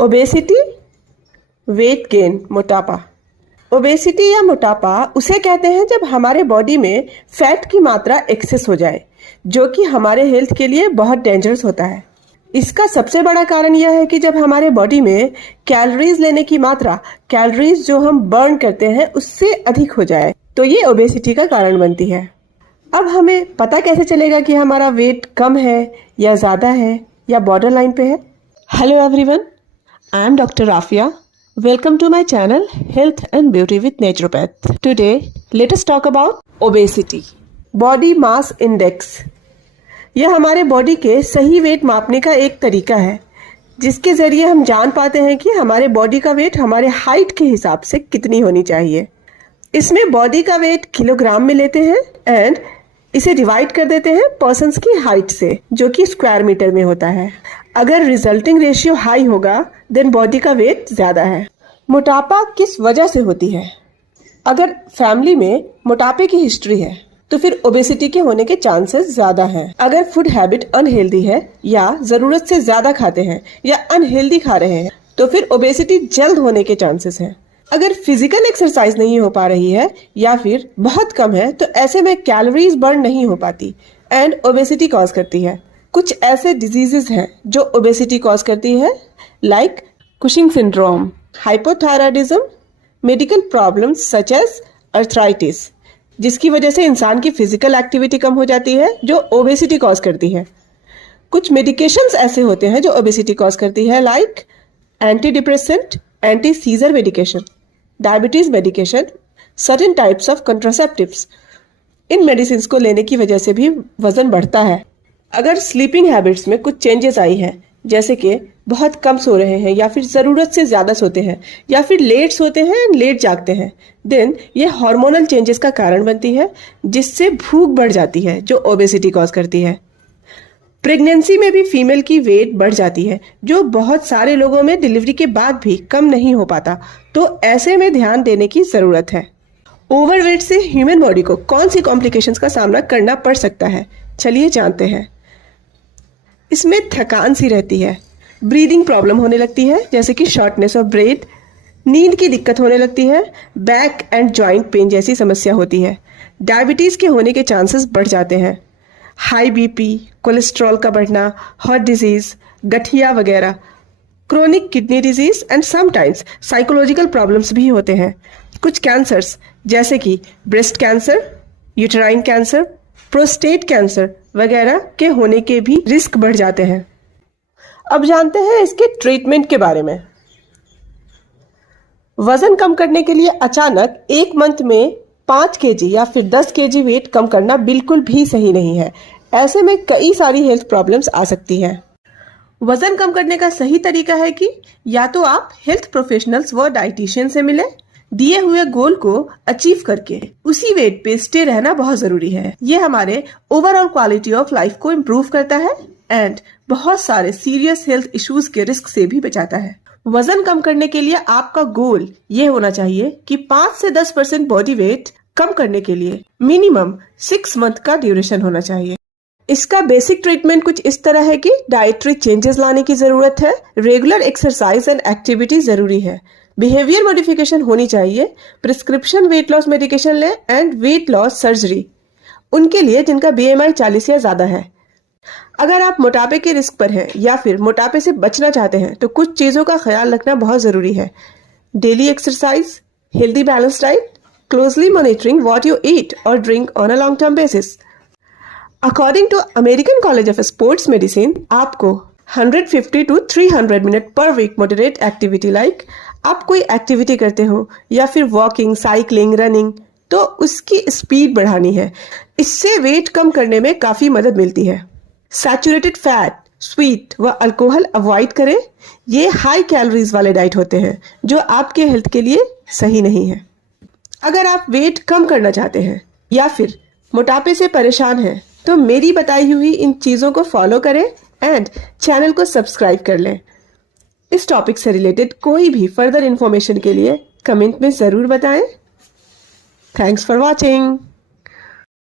Obesity, weight gain, मोटापा। Obesity या मोटापा उसे कहते हैं जब हमारे बॉडी में फैट की मात्रा एक्सेस हो जाए, जो कि हमारे हेल्थ के लिए बहुत डेंजरस होता है। इसका सबसे बड़ा कारण यह है कि जब हमारे बॉडी में कैलोरीज लेने की मात्रा, कैलोरीज जो हम बर्न करते हैं, उससे अधिक हो जाए तो ये ओबेसिटी का कारण बनती है। अब हमें पता कैसे चलेगा कि हमारा वेट कम है या ज़्यादा है या बॉर्डर लाइन पे है? Hello everyone, I am doctor Rafiya. Welcome to my channel Health and Beauty with Naturopath. Today, let us talk about obesity. Body Mass Index. यह हमारे बॉडी के सही वेट मापने का एक तरीका है, जिसके ज़रिए हम जान पाते हैं कि हमारे बॉडी का वेट हमारे हाइट के हिसाब से कितनी होनी चाहिए। इसमें बॉडी का वेट किलोग्राम में लेते हैं एंड इसे डिवाइड कर देते हैं पर्सन्स की हाइट से, जो कि स्क्वायर मीटर में होता है। अगर रिजल्टिंग रेशियो हाई होगा देन बॉडी का वेट ज़्यादा है। मोटापा किस वजह से होती है? अगर फैमिली में मोटापे की हिस्ट्री है तो फिर ओबेसिटी के होने के चांसेस ज़्यादा हैं। अगर फूड हैबिट अनहेल्दी है या ज़रूरत से ज़्यादा खाते हैं या अनहेल्दी खा रहे हैं तो फिर ओबेसिटी जल्द होने के चांसेस हैं। अगर फिजिकल एक्सरसाइज नहीं हो पा रही है या फिर बहुत कम है तो ऐसे में कैलोरीज बर्न नहीं हो पाती एंड ओबेसिटी कॉज करती है। कुछ ऐसे डिजीजेस हैं जो ओबेसिटी कॉज करती है, like Cushing syndrome, hypothyroidism, medical problems such as arthritis, जिसकी वजह से इंसान की फिजिकल एक्टिविटी कम हो जाती है, जो ओबेसिटी कॉज करती है। कुछ मेडिकेशंस ऐसे होते हैं जो ओबेसिटी कॉज करती है, like anti depressant, anti seizure medication, diabetes medication, certain types of contraceptives. इन मेडिसिन को लेने की वजह से भी वजन बढ़ता है। अगर स्लीपिंग हैबिट्स में कुछ चेंजेस आई हैं, जैसे कि बहुत कम सो रहे हैं या फिर ज़रूरत से ज़्यादा सोते हैं या फिर लेट सोते हैं लेट जागते हैं, देन ये हार्मोनल चेंजेस का कारण बनती है, जिससे भूख बढ़ जाती है, जो ओबेसिटी कॉज करती है। प्रेगनेंसी में भी फीमेल की वेट बढ़ जाती है, जो बहुत सारे लोगों में डिलीवरी के बाद भी कम नहीं हो पाता, तो ऐसे में ध्यान देने की ज़रूरत है। ओवरवेट से ह्यूमन बॉडी को कौन सी कॉम्प्लिकेशंस का सामना करना पड़ सकता है, चलिए जानते हैं। इसमें थकान सी रहती है, ब्रीदिंग प्रॉब्लम होने लगती है जैसे कि शॉर्टनेस ऑफ ब्रेथ, नींद की दिक्कत होने लगती है, बैक एंड जॉइंट पेन जैसी समस्या होती है, डायबिटीज़ के होने के चांसेस बढ़ जाते हैं, हाई बीपी, कोलेस्ट्रॉल का बढ़ना, हार्ट डिजीज़, गठिया वगैरह, chronic kidney disease and sometimes psychological problems भी होते हैं। कुछ कैंसर्स जैसे कि breast cancer, uterine cancer, prostate cancer वगैरह के होने के भी रिस्क बढ़ जाते हैं। अब जानते हैं इसके ट्रीटमेंट के बारे में। वजन कम करने के लिए अचानक एक मंथ में 5 केजी या फिर 10 केजी वेट कम करना बिल्कुल भी सही नहीं है। ऐसे में कई सारी हेल्थ प्रॉब्लम्स आ सकती हैं। वजन कम करने का सही तरीका है कि या तो आप हेल्थ प्रोफेशनल्स व डाइटिशियन से मिलें, दिए हुए गोल को अचीव करके उसी वेट पे स्टे रहना बहुत जरूरी है। ये हमारे ओवरऑल क्वालिटी ऑफ लाइफ को इम्प्रूव करता है एंड बहुत सारे सीरियस हेल्थ इश्यूज के रिस्क से भी बचाता है। वजन कम करने के लिए आपका गोल ये होना चाहिए कि 5 से 10% बॉडी वेट कम करने के लिए मिनिमम 6 मंथ का ड्यूरेशन होना चाहिए। इसका बेसिक ट्रीटमेंट कुछ इस तरह है कि डाइटरी चेंजेस लाने की जरूरत है, रेगुलर एक्सरसाइज एंड एक्टिविटी जरूरी है, बिहेवियर मॉडिफिकेशन होनी चाहिए, प्रिस्क्रिप्शन वेट लॉस मेडिकेशन लें एंड वेट लॉस सर्जरी उनके लिए जिनका BMI 40 या ज्यादा है। अगर आप मोटापे के रिस्क पर हैं या फिर मोटापे से बचना चाहते हैं तो कुछ चीजों का ख्याल रखना बहुत जरूरी है। Daily exercise, healthy balance diet, closely monitoring what you eat और drink on a long term basis. According to American College of Sports Medicine, आपको 150 to 300 minute per week moderate activity, like आप कोई एक्टिविटी करते हो या फिर walking, cycling, running, तो उसकी स्पीड बढ़ानी है। इससे वेट कम करने में काफ़ी मदद मिलती है। सैचुरेटेड फैट, स्वीट व अल्कोहल अवॉइड करें। ये हाई कैलोरीज वाले डाइट होते हैं जो आपके हेल्थ के लिए सही नहीं है। अगर आप वेट कम करना चाहते हैं या फिर मोटापे से परेशान हैं तो मेरी बताई हुई इन चीज़ों को फॉलो करें एंड चैनल को सब्सक्राइब कर लें। इस टॉपिक से रिलेटेड कोई भी फर्दर इंफॉर्मेशन के लिए कमेंट में ज़रूर बताएं। Thanks for watching.